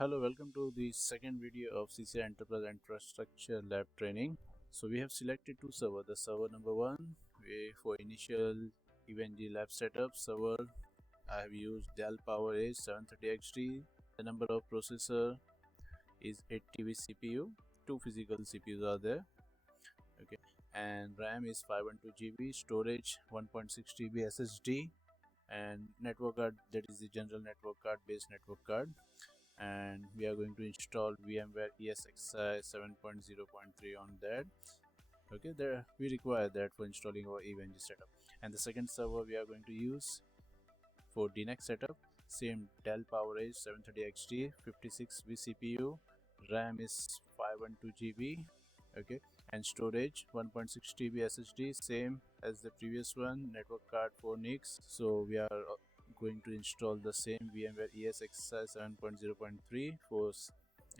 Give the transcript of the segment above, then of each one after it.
Hello, welcome to the second video of CCIE Enterprise Infrastructure Lab training. So we have selected two servers. The server number one for initial EVNG lab setup server, I have used Dell PowerEdge 730XT. The number of processor is 8 TB CPU. Two physical CPUs are there. Okay, and RAM is 512 GB. Storage 1.6 TB SSD, and network card, that is the general network card, base network card. And we are going to install VMware ESXi 7.0.3 on that. Okay, there we require that for installing our EVNG setup. And the second server we are going to use for DNAC setup, same Dell PowerEdge 730XT, 56 vCPU, RAM is 512 GB. Okay, and storage 1.6 TB SSD, same as the previous one, network card 4 NICs. So we are going to install the same VMware ESXi 7.0.3 for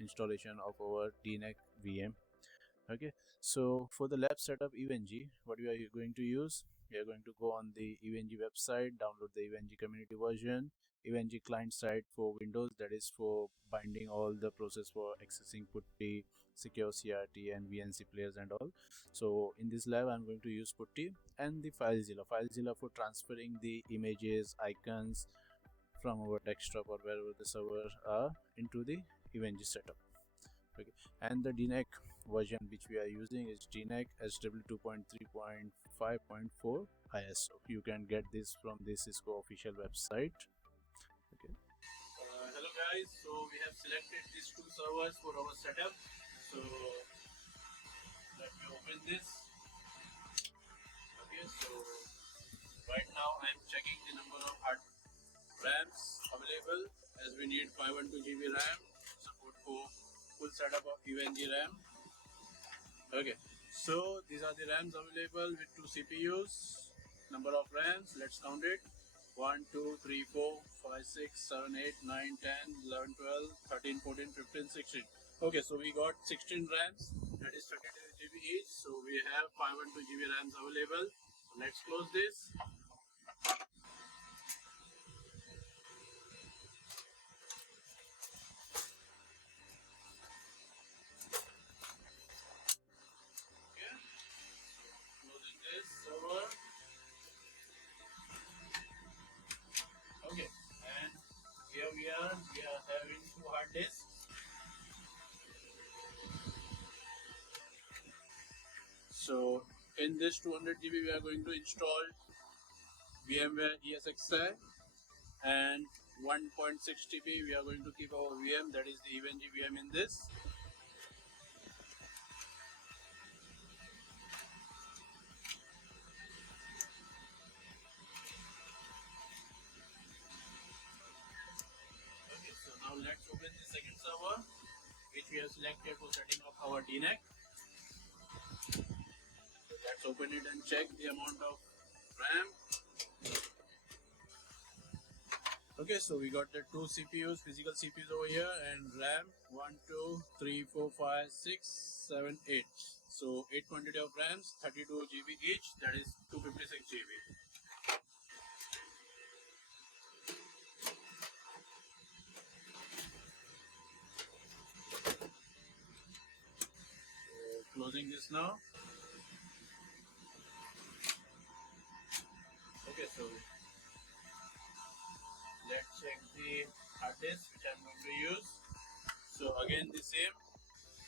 installation of our DNAC VM. Okay, so for the lab setup EVNG, what we are going to use, we are going to go on the EVNG website, download the EVNG community version, EVNG client side for Windows, that is for binding all the process for accessing PuTTY, secure CRT and VNC players and all. So in this lab I'm going to use PuTTY and the FileZilla for transferring the images, icons from our desktop or wherever the server are into the EVNG setup. Okay, and the DNAC version which we are using is DNAC SW2.3.5.4 ISO. You can get this from the Cisco official website. Okay. Hello guys, so we have selected these two servers for our setup. So let me open this. Okay, so right now I am checking the number of hard RAMs available, as we need 512 GB RAM, support for full setup of EVNG RAM. Okay, so these are the RAMs available with two CPUs. Number of RAMs, let's count it. 1, 2, 3, 4, 5, 6, 7, 8, 9, 10, 11, 12, 13, 14, 15, 16. Okay, so we got 16 RAMs, that is 32 GB each. So we have 512 GB RAMs available. So let's close this. Okay, closing this server. Okay, and here we are having two hard disks. So in this 200 GB we are going to install VMware ESXi, and 1.6 TB we are going to keep our VM, that is the EVNG VM in this. Okay, so now let's open the second server which we have selected for setting up our DNAC. So let's open it and check the amount of RAM. Okay, so we got the two CPUs, physical CPUs over here, and RAM 1, 2, 3, 4, 5, 6, 7, 8. So 8 quantity of RAMs, 32 GB each, that is 256 GB. So closing this now. Okay, so let's check the hard disk which I'm going to use. So again the same,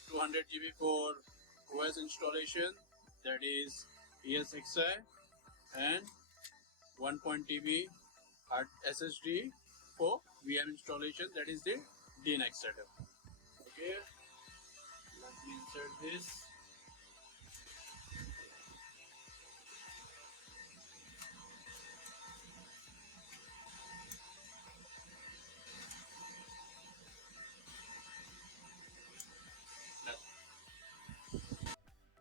200 GB for OS installation, that is ESXi, and 1 TB hard SSD for VM installation, that is the DNAC setup. Okay, let me insert this.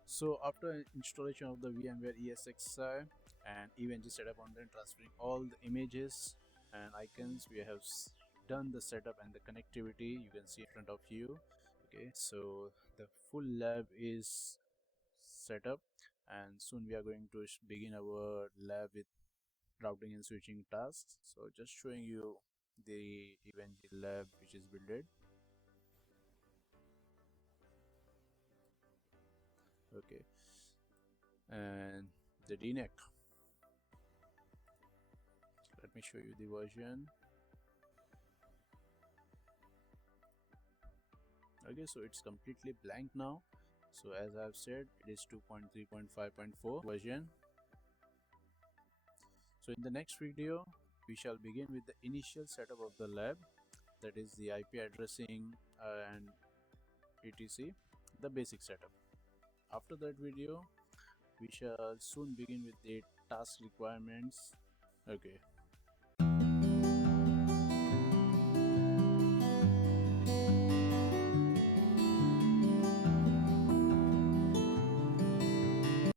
So after installation of the VMware ESXi and EVNG setup on then transferring all the images and icons, we have done the setup and the connectivity, you can see in front of you. Okay, so the full lab is set up, and soon we are going to begin our lab with routing and switching tasks. So just showing you the EVNG lab which is built. and the DNAC. Let me show you the version. Okay, so it's completely blank now. So as I've said, it is 2.3.5.4 version. So in the next video, we shall begin with the initial setup of the lab, that is the IP addressing and etc, the basic setup. After that video, we shall soon begin with the task requirements. Okay.